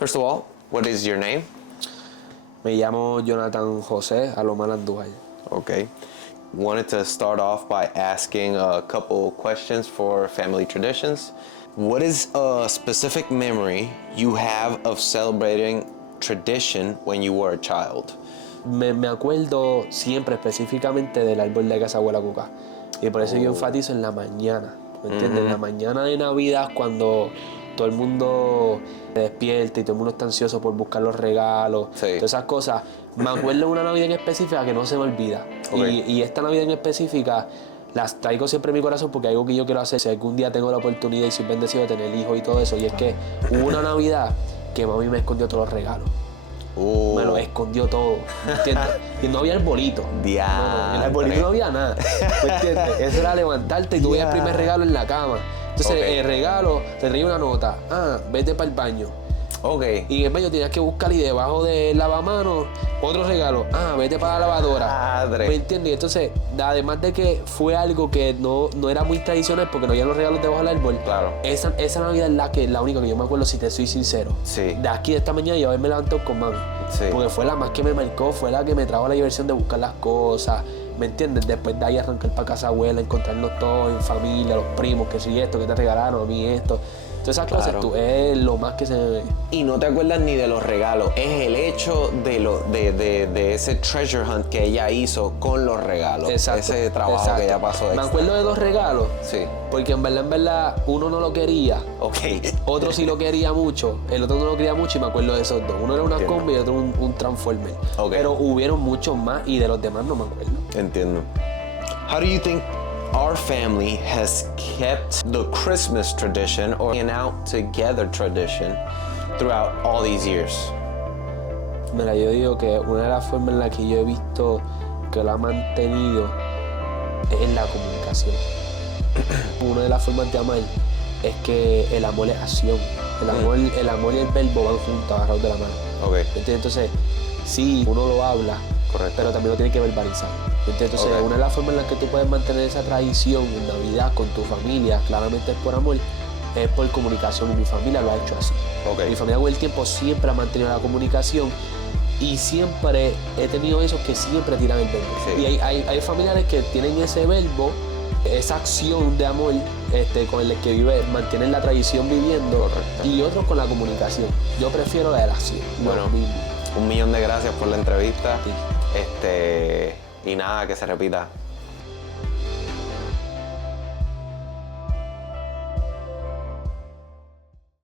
First of all, what is your name? Me llamo Jonathan José Alomar Andújar. Okay. Wanted to start off by asking a couple questions for family traditions. What is a specific memory you have of celebrating tradition when you were a child? Me acuerdo siempre específicamente del árbol de casa abuela Cuca. Y por eso yo enfatizo en la mañana. ¿Me entiendes? En la mañana de Navidad, cuando todo el mundo se despierta y todo el mundo está ansioso por buscar los regalos, todas esas cosas. Me acuerdo de una Navidad en específica que no se me olvida. Y esta Navidad en específica las traigo siempre en mi corazón porque es algo que yo quiero hacer. Si algún día tengo la oportunidad y soy bendecido de tener hijos y todo eso, y es que hubo una Navidad que mami me escondió todos los regalos. Me lo escondió todo, ¿me entiendes? Y no había arbolito. No, en el arbolito no había nada, ¿me entiendes? Eso era levantarte y tú veías el primer regalo en la cama. Entonces el regalo te traía una nota. Vete para el baño. Y en el baño tenías que buscar y debajo del lavamanos otro regalo. Vete para la lavadora. ¿Me entiendes? Entonces, además de que fue algo que no era muy tradicional porque no había los regalos debajo del árbol. Claro. Esa Navidad es la única que yo me acuerdo, si te soy sincero. Sí. De aquí de esta mañana yo me levanto con mami. Sí. Porque fue la más que me marcó, fue la que me trajo la diversión de buscar las cosas. ¿Me entiendes? Después de ahí arrancar para casa abuela, encontrarnos todos en familia, los primos, que sí esto, que te regalaron, a mí esto. Todas esas cosas es lo más que se me ve. Y no te acuerdas ni de los regalos, es el hecho de ese treasure hunt que ella hizo con los regalos. Exacto. Ese trabajo que ella pasó extra. Me acuerdo de los regalos. Sí. Porque en verdad, uno no lo quería. Otro sí lo quería mucho, el otro no lo quería mucho y me acuerdo de esos dos. Uno era una combi y otro un Transformer. Pero hubieron muchos más y de los demás no me acuerdo. Entiendo. How do you think our family has kept the Christmas tradition or an out together tradition throughout all these years? Mira, yo digo que una de las formas en las que yo he visto que lo ha mantenido es en la comunicación. Una de las formas de amar es que el amor es acción. El amor y el verbo van juntos, agarrados de la mano. ¿Entiendes? Entonces, sí, uno lo habla, pero también lo tiene que verbalizar. Entonces, una de las formas en las que tú puedes mantener esa tradición en Navidad con tu familia, claramente es por amor, es por comunicación. Y mi familia lo ha hecho así. Mi familia con el tiempo siempre ha mantenido la comunicación y siempre he tenido esos que siempre tiran el verbo. Y hay familiares que tienen ese verbo, esa acción de amor con el que mantienen la tradición viviendo, y otros con la comunicación. Yo prefiero la de la acción. Bueno, 1.000.000 de gracias por la entrevista. Y nada, que se repita.